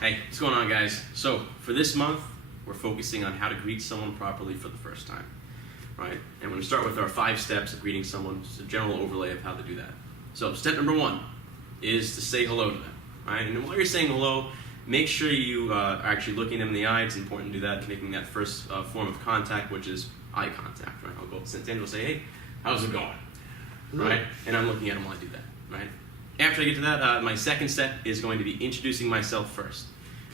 Hey, what's going on, guys? So, for this month, we're focusing on how to greet someone properly for the first time, right? And we're going to start with our 5 steps of greeting someone, just a general overlay of how to do that. So, step number 1 is to say hello to them, right? And while you're saying hello, make sure you are actually looking them in the eye. It's important to do that, making that first form of contact, which is eye contact, right? I'll go up to Santander and say, hey, how's it going? Right? And I'm looking at them while I do that, right? After I get to that, my second step is going to be introducing myself first.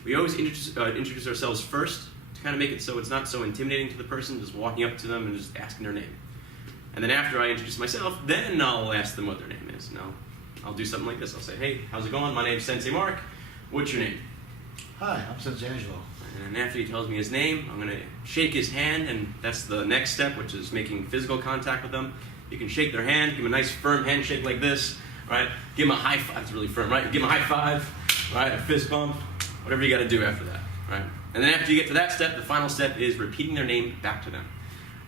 We always introduce ourselves first to kind of make it so it's not so intimidating to the person, just walking up to them and just asking their name. And then after I introduce myself, then I'll ask them what their name is. Now, I'll do something like this. I'll say, hey, how's it going? My name's Sensei Mark. What's your name? Hi, I'm Sensei Angelo. And then after he tells me his name, I'm going to shake his hand, and that's the next step, which is making physical contact with them. You can shake their hand, give them a nice firm handshake like this, right? Give them a high five. It's really firm, right? Give them a high five, right? A fist bump, whatever you got to do after that, right? And then after you get to that step, the final step is repeating their name back to them,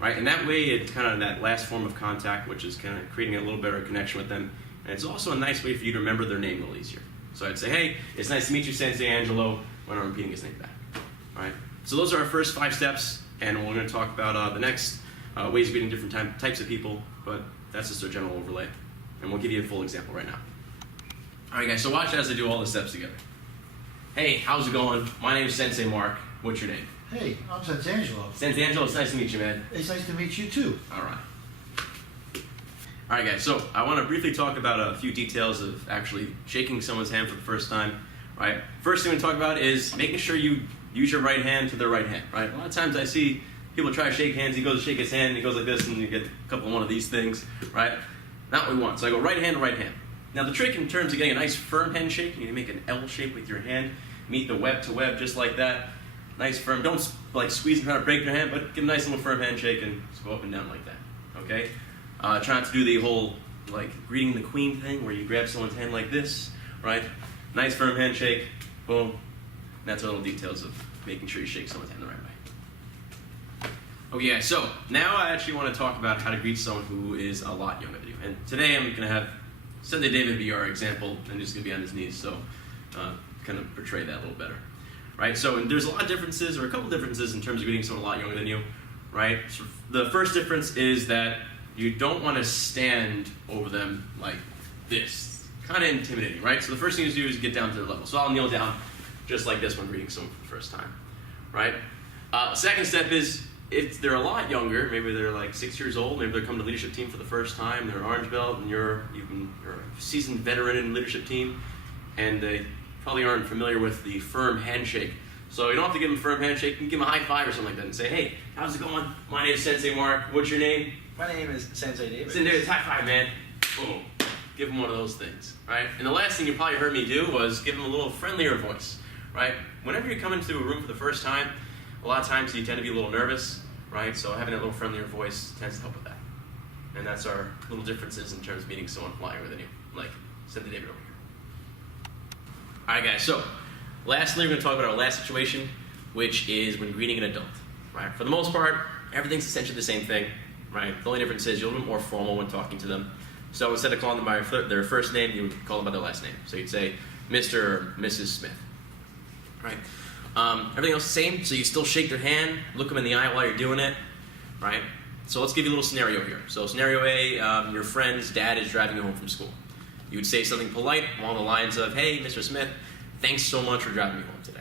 right? And that way, it's kind of that last form of contact, which is kind of creating a little better connection with them. And it's also a nice way for you to remember their name a little easier. So I'd say, hey, it's nice to meet you, Sensei Angelo, when I'm repeating his name back, all right? So those are our first 5 steps, and we're going to talk about the next ways of greeting different types of people, but that's just our general overlay. And we'll give you a full example right now. All right, guys, so watch as I do all the steps together. Hey, how's it going? My name is Sensei Mark. What's your name? Hey, I'm Sensei Angelo. Sensei Angelo, it's nice to meet you, man. It's nice to meet you, too. All right. All right, guys, so I want to briefly talk about a few details of actually shaking someone's hand for the first time, right? First thing we talk about is making sure you use your right hand to their right hand, right? A lot of times I see people try to shake hands, he goes to shake his hand, he goes like this, and you get a couple of one of these things, right? Not what we want. So I go right hand to right hand. Now the trick in terms of getting a nice firm handshake, you need to make an L shape with your hand, meet the web to web just like that. Nice firm, don't like squeeze and try to break their hand, but give a nice little firm handshake and just go up and down like that, okay? Try not to do the whole like greeting the queen thing where you grab someone's hand like this, right? Nice firm handshake, boom. That's all the details of making sure you shake someone's hand the right way. Okay, guys, so now I actually want to talk about how to greet someone who is a lot younger than you. And today I'm going to have Sensei David be our example, and he's going to be on his knees, so kind of portray that a little better. Right, so there's a lot of differences, or a couple differences in terms of greeting someone a lot younger than you, right? So the first difference is that you don't want to stand over them like this. Kind of intimidating, right? So the first thing you do is get down to their level. So I'll kneel down just like this when greeting someone for the first time, right? Second step is, if they're a lot younger, maybe they're like 6 years old, maybe they're coming to leadership team for the first time, they're an orange belt, and you're a seasoned veteran in leadership team, and they probably aren't familiar with the firm handshake. So you don't have to give them a firm handshake, you can give them a high five or something like that and say, hey, how's it going? My name is Sensei Mark, what's your name? My name is Sensei David. Sensei David, high five, man. Boom. Give them one of those things, right? And the last thing you probably heard me do was give them a little friendlier voice, right? Whenever you come into a room for the first time, a lot of times you tend to be a little nervous, right? So having a little friendlier voice tends to help with that. And that's our little differences in terms of meeting someone a lot younger than you, like Sensei David over here. All right, guys, so lastly, we're going to talk about our last situation, which is when greeting an adult, right? For the most part, everything's essentially the same thing, right? The only difference is you're a little bit more formal when talking to them. So instead of calling them by their first name, you would call them by their last name. So you'd say Mr. or Mrs. Smith, right? Everything else is the same, so you still shake their hand, look them in the eye while you're doing it, right? So let's give you a little scenario here. So scenario A, your friend's dad is driving you home from school. You would say something polite along the lines of, hey, Mr. Smith, thanks so much for driving me home today,